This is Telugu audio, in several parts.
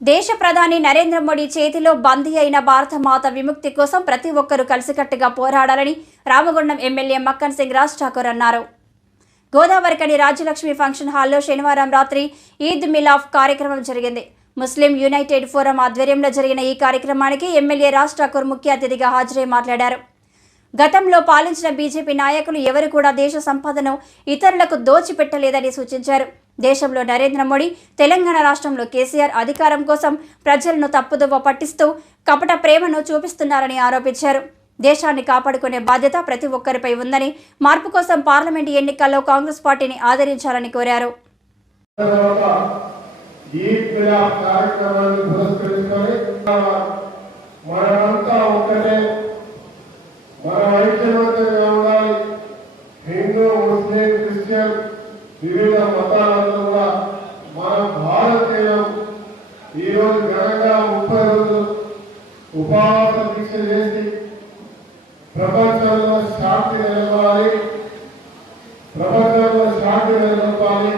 దేశ ప్రధాని నరేంద్ర మోడీ చేతిలో బందీ అయిన భారత మాత విముక్తి కోసం ప్రతి ఒక్కరూ కలిసికట్టుగా పోరాడాలని రామగుండం ఎమ్మెల్యే మక్కన్ సింగ్ రాజ్ ఠాకూర్ అన్నారు. గోదావరికని రాజ్యలక్ష్మి ఫంక్షన్ హాల్లో శనివారం రాత్రి ఈద్ మిలాఫ్ కార్యక్రమం జరిగింది. ముస్లిం యునైటెడ్ ఫోరం ఆధ్వర్యంలో జరిగిన ఈ కార్యక్రమానికి ఎమ్మెల్యే రాజ్ ఠాకూర్ ముఖ్య అతిథిగా హాజరై మాట్లాడారు. గతంలో పాలించిన బీజేపీ నాయకులు ఎవరు కూడా దేశ సంపదను ఇతరులకు దోచిపెట్టలేదని సూచించారు. దేశంలో నరేంద్ర మోడీ, తెలంగాణ రాష్ట్రంలో కేసీఆర్ అధికారం కోసం ప్రజలను తప్పుదోవ పట్టిస్తూ కపట ప్రేమను చూపిస్తున్నారని ఆరోపించారు. దేశాన్ని కాపాడుకునే బాధ్యత ప్రతి ఒక్కరిపై ఉందని, మార్పు కోసం పార్లమెంటు ఎన్నికల్లో కాంగ్రెస్ పార్టీని ఆదరించాలని కోరారు. వివిధ మతాలలో కూడా మన భారతీయం ఈరోజు ఘనంగా 30 రోజులు ఉపవాస దీక్ష చేసి ప్రపంచంలో శాంతి నెలకొల్పాలి,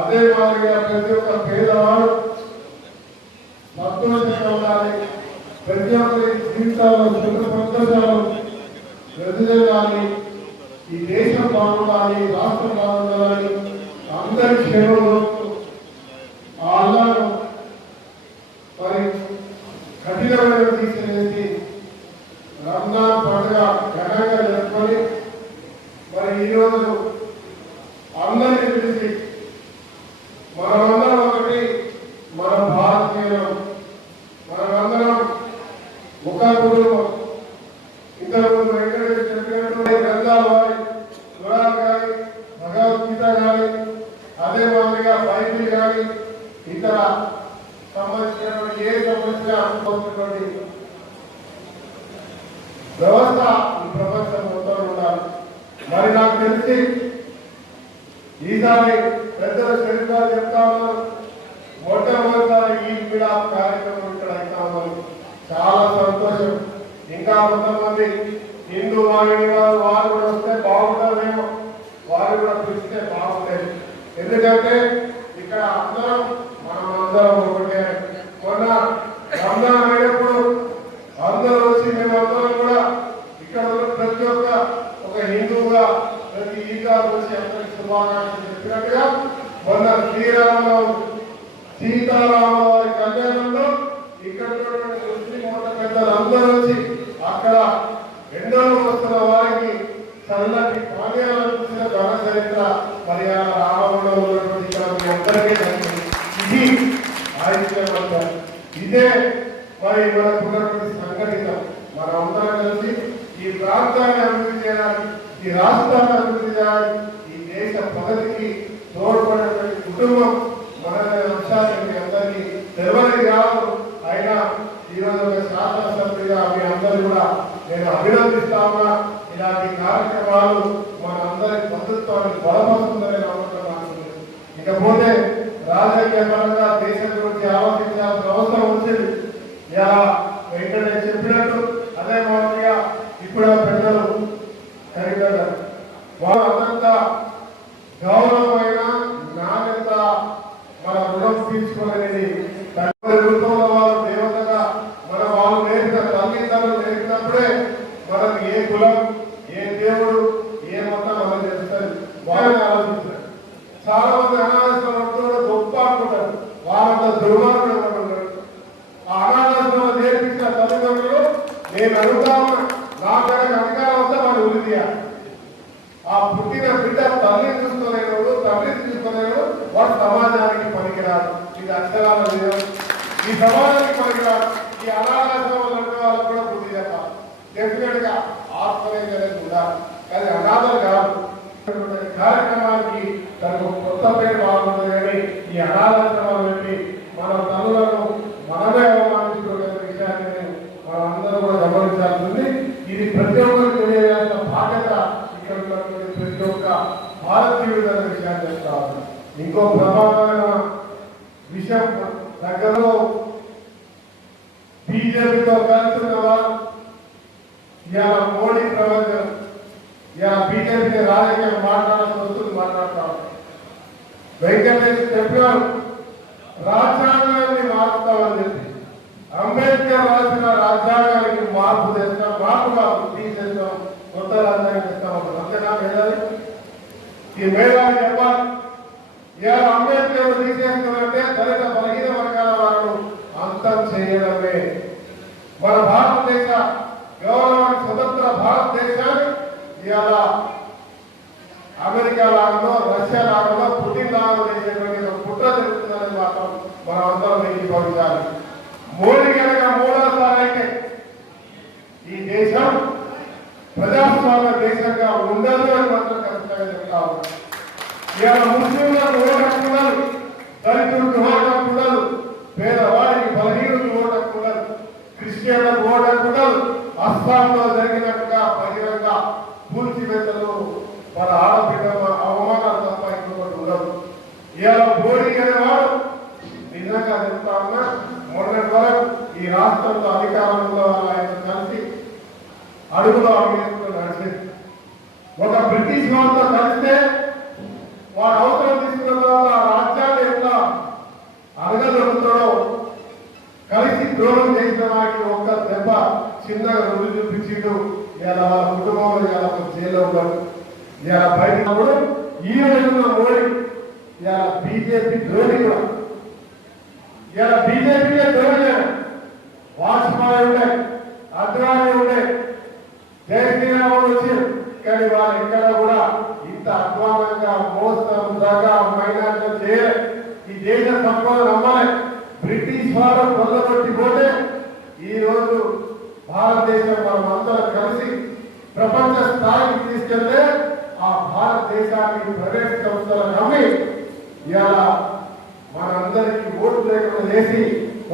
అదే మాదిరిగా ప్రతి ఒక్క పేదవాడు సంతోషంగా ఉండాలి, ప్రతి ఒక్కరి జీవితాల్లో సుఖ సంతోషాలు వెదజల్లాలి, ఈ దేశం బాగుండాలి, రాష్ట్రం బాగుండాలని అందరి క్షేమంలో అల్లాను మరి కఠినమైన దీక్ష చేసి రంజాన్ పండుగ ఘనంగా జరుపుకొని మరి ఈరోజు అందరినీ పిలిచి మనమందరం ఒకటి, మన భారతీయులం, మనమందరం ఒక కుటుంబం. ఇంతకుముందు వెంకటేశ్వర చెప్పినటువంటి గ్రంథాలు వారి ఖురాన్ కానీ, భగవద్గీత కానీ, అదే మాదిరిగా బైబిల్ కానీ, ఇతర సంబంధించినటువంటి ఏ సమస్య అనుభవించినటువంటి వ్యవస్థ ఈ ప్రపంచం మొత్తం ఉండాలి. మరి నాకు తెలిసి ఈసారి పెద్దలు సరిగ్గా చెప్తా ఉన్నారు, మొట్టమొదటిసారి ఈ మిలాఫ్ కార్యక్రమం ఇక్కడ అవుతా ఉన్నారు. చాలా సంతోషం. ఇంకా కొంతమంది హిందూ వారిని వారు కూడా వస్తే బాగుంటుందేమో, వారు కూడా పిలిస్తే బాగుండేది. ఎందుకంటే ఇక్కడ మనమందరం ఒకటే. మొన్న రంజాన్ అయినప్పుడు అందరూ వచ్చి మేమందరం కూడా ఇక్కడ ప్రతి ఒక్క ఒక హిందువుగా ప్రతి ఈద్గా వచ్చి అందరికి శుభాకాంక్షలు చెప్పినట్టుగా మొన్న శ్రీరామనవమి సీతారామ వారి కళ్యాణంలో ఇక్కడ ముస్లిం మత పెద్దలు అందరూ వచ్చి అక్కడ ఎండలో వస్తున్న వారికి చల్లటి పానీయాలు అందించిన ఘన చరిత్ర మరి ఆ రామగుండంలో ఉన్నటువంటి ఇక్కడ మీ అందరికీ ఇది ఆయుష్యమంటారు. ఇదే మరి మనకున్నటువంటి సంఘటితం. మనం అందరం కలిసి ఈ ప్రాంతాన్ని అభివృద్ధి చేయాలి, ఈ రాష్ట్రాన్ని అభివృద్ధి చేయాలి, ఈ దేశ ప్రగతికి తోడ్పడేటువంటి కుటుంబం మన అంశాన్ని మీ అందరికీ తెలియని కాదు. అయినా ఈరోజు ఒక శాసనసభ్యుడిగా మీ అందరూ కూడా నేను అభినందిస్తా ఉన్నా. ఇలాంటి కార్యక్రమాలు మనందరి బంధుత్వాన్ని బలపరుస్తుందని నమ్ముతున్నాను. ఇకపోతే రాజకీయ పరంగా దేశం గురించి ఆలోచించాల్సిన అవసరం వచ్చింది. ఇలా వెంటనే చెప్పినట్టు అదే మాదిరిగా ఇప్పుడు పెద్దలు కరీంనగర్ వారు అత్యంత గౌరవమైన నాణ్యత మన రుణం తీర్చుకోలేని రూపంలో వారు దేవతగా మన వాళ్ళు నేర్పిన తల్లిదండ్రులు నేర్పినప్పుడే మనకు ఏ కులం, ఏ దేవుడు, ఏ మతం అని తెలుస్తుంది. వారిని ఆలోచించారు. చాలా మంది అనాథాశ్రమంలో గొప్ప అనుకుంటారు, వాళ్ళంత దుర్మార్గులు అనుకుంటారు. ఆ అనాథాశ్రమంలో నేర్పించిన తల్లిదండ్రులు నేను అడుగుతాను, నా దగ్గర అధికారం వస్తే వాడు ఉరి తీయాలి. ఆ పుట్టిన బిడ్డ తల్లిని చూసుకోలేడు, తండ్రిని చూసుకోలేడు, వాడు సమాజానికి పనికిరాడు. ఇది అక్షరాల లేదు. ఈ సమాజానికి పనికిరాడు. ఈ అనాథాశ్రమంలో ఉండే వాళ్ళకు కూడా బుద్ధి చెప్పాలి. డెఫినెట్ గా ఆత్మీయత ఉండాలి, కానీ అనాథలు కాదు. కార్యక్రమానికి తనకు కొత్త పేరు బాగుంటుంది, కానీ ఈ అనాథాశ్రమాలు పెట్టి మన తల్లులను మనమే అవమానించుకునే విషయాన్ని మనం అందరూ కూడా గమనించాల్సి ఉంది. ఇది ప్రతి ఒక్కరు తెలియాల్సిన బాధ్యత ఇక్కడ ఉన్నటువంటి ప్రతి ఒక్క భారతీయుడు అనే విషయాన్ని చెప్తా ఉన్నాం. ఇంకో ప్రమాదమైన విషయం, దగ్గరలో బీజేపీతో కలిసి ఉన్న వారు ఇలా మోడీ ప్రపంచం ఇలా బీజేపీ రాజకీయం మాట్లాడాల్సి వస్తుంది, మాట్లాడుతూ వెంకటేష్ చెప్పారు, రాజ్యాంగాన్ని చేస్తామని చెప్పి అంబేద్కర్ రాసిన రాజ్యాంగానికి మార్పు చేస్తాం, మార్పుగా తీసేస్తాం, కొత్త రాజ్యాంగం ఇస్తాం. అంతేనా మేధావి? ఈ మేధావి చెప్పాలి. ఇలా అంబేద్కర్ తీసేస్తామంటే దళిత బలహీన వర్గాల వారు అంతం చేయడమే. మన భారతదేశ గౌరవానికి స్వతంత్ర భారతదేశాన్ని ఇలా అమెరికా లాగా రష్యా లాగా పుటిన్ లాగా చేసేటువంటి కుట్ర జరుగుతుందని మాత్రం మనం అందరం ఏకీభవించాలి. మోడీ కనుక మూడోసారి అయితే ఈ దేశం ప్రజాస్వామ్య దేశంగా ఉండదు అని మాత్రం ఖచ్చితంగా చెప్తా ఉన్నాం. ఇవాళ ముస్లింలకు ఓటు హక్కు ఉండదు, దళితులకు ఓటు హక్కు ఉండదు, పేదవాడికి బలహీనులకు ఓటు హక్కు ఉండదు, క్రిస్టియన్లకు ఓటు హక్కు ఉండదు. అస్సాంలో జరిగినట్టుగా బహిరంగ పూల్చివేతలు మన ఆడబిడ్డ అవమానాలు తప్ప ఇంకొకటి ఉండదు. ఇవాళ మోడీ అనేవాడు నిజంగా చెప్తా ఉన్నా, మొన్నటి వరకు ఈ రాష్ట్రంలో అధికారంలో ఆయన కలిసి అడుగులో అడుగుతూ నడిచింది. ఒక బ్రిటిష్ వాళ్ళతో కలిస్తే వాడు అవసరం తీసుకున్న తర్వాత ఆ రాజ్యాన్ని ఎట్లా అడగదొరుకుతాడో కలిసి ద్రోహం చేసిన వాడికి ఒక్క దెబ్బ చిన్నగా రుచి చూపించిండు. ఇలా వాళ్ళ కుటుంబంలో ఇలా జైల్లో ఉన్నాడు. ఇలా బయట ఈ రోజున మోడీ ఇలా బీజేపీ ద్రోహి కూడా ఇలా బీజేపీకే ద్రోహి. వాజ్పేయి ఉండే, అద్వానీ ఉండే, జయశ్రీరాములు వచ్చి కానీ వాళ్ళు ఎక్కడ కూడా ఇంత అధ్వానంగా మోసం దాకా మైనార్టీ చేయలే. ఈ దేశ సంపద నమ్మలే. బ్రిటిష్ వారు కొల్లగొట్టిపోతే ఈ రోజు భారతదేశం మనం అందరం కలిసి ప్రపంచ స్థాయికి తీసుకెళ్తే ఆ భారతదేశానికి ప్రైవేట్ సంస్థలు నమ్మి ఇలా మనందరికీ ఓటు లేకుండా చేసి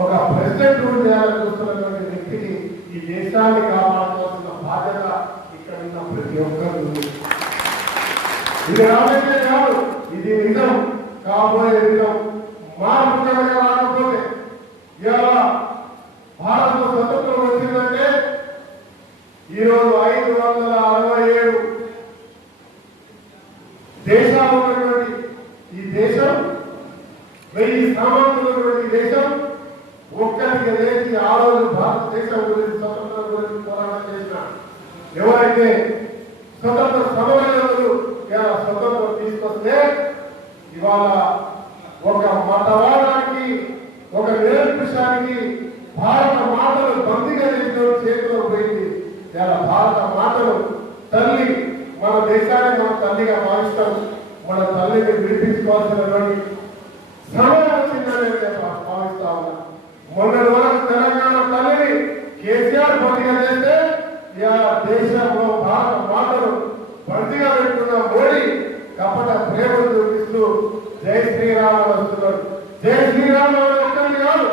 ఒక ప్రెసిడెంట్ రూల్ చేయాలని చూస్తున్నటువంటి వ్యక్తికి ఈ దేశాన్ని కాపాడుకోవాల్సిన బాధ్యత ఇక్కడ ఉన్న ప్రతి ఒక్కరు ఉంది. ఇది రాజకీయ కాదు, ఇది నిజం. కాబోయే నిజం మార్పు కనుక రాకపోతే ఇలా భారత స్వతంత్రం వచ్చిందంటే ఈరోజు 567 దేశాలు ఉన్నటువంటి ఈ దేశం, 1000 సామాన్యులైనటువంటి దేశం ఒక్కరికి లేచి ఆ రోజు భారతదేశం గురించి స్వతంత్రం గురించి పోరాటం చేసిన ఎవరైతే స్వతంత్ర సమరయోధులు ఇలా స్వతంత్రం తీసుకొస్తే ఇవాళ ఒక మతవాదానికి, ఒక నిరంకుశానికి భారత మాటలు బందీగా చేసిన చేతిలో పోయింది. ఇలా భారత మాటలు తల్లి, మన దేశాన్ని మన తల్లిగా భావిస్తాం. మన తల్లిని విడిపించుకోవాల్సినటువంటి సమయం వచ్చిందని భావిస్తా ఉన్నా. మొన్నటి వరకు తెలంగాణ తల్లిని కేసీఆర్ బందీగా చేస్తే ఇలా దేశంలో భారత మాటలు బందీగా పెట్టుకున్న మోడీ కపట ప్రేమను చూపిస్తూ జై శ్రీరామ్ వస్తున్నారు. జై శ్రీరామ్ ఒక్కరిని కాదు,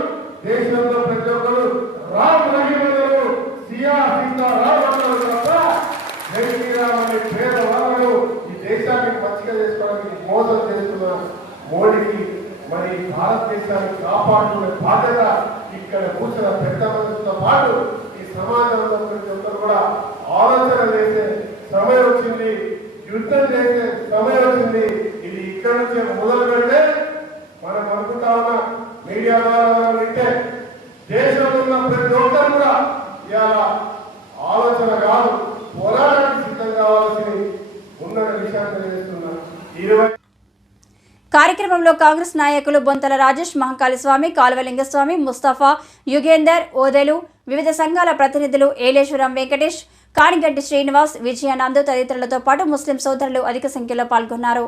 దేశంలో ప్రతి ఒక్కరు రామ్ రహీమలు సియా సీతా రామ్ అంటారు తప్ప జై శ్రీరామ్ అనే పేద వాళ్ళు ఈ దేశాన్ని మంచిగా చేసుకోవడానికి మోసం చేస్తున్న మోడీకి మరి భారతదేశాన్ని కాపాడుకునే బాధ్యత ఇక్కడ కూర్చున్న పెద్ద మనుషులతో పాటు ఈ సమాజంలో ప్రతి ఒక్కరు కూడా ఆలోచన చేసే సమయం వచ్చింది, యుద్ధం చేసే సమయం వచ్చింది. ఇది ఇక్కడ నుంచే మొదలు పెడితే మనం అనుకుంటా ఉన్న మీడియా ద్వారా వింటే దేశంలో ఉన్న ప్రతి ఒక్కరు కూడా ఇలా ఆలోచన కాదు, పోరాటానికి సిద్ధం కావాల్సి ఉన్న విషయాన్ని తెలియజేస్తున్నారు. కార్యక్రమంలో కాంగ్రెస్ నాయకులు బొంతల రాజేష్, మహంకాళి స్వామి, కాలువలింగస్వామి, ముస్తఫా, యుగేందర్, ఓదెలు, వివిధ సంఘాల ప్రతినిధులు ఏలేశ్వరం వెంకటేష్, కానిగడ్డి శ్రీనివాస్, విజయానంద్ తదితరులతో పాటు ముస్లిం సోదరులు అధిక సంఖ్యలో పాల్గొన్నారు.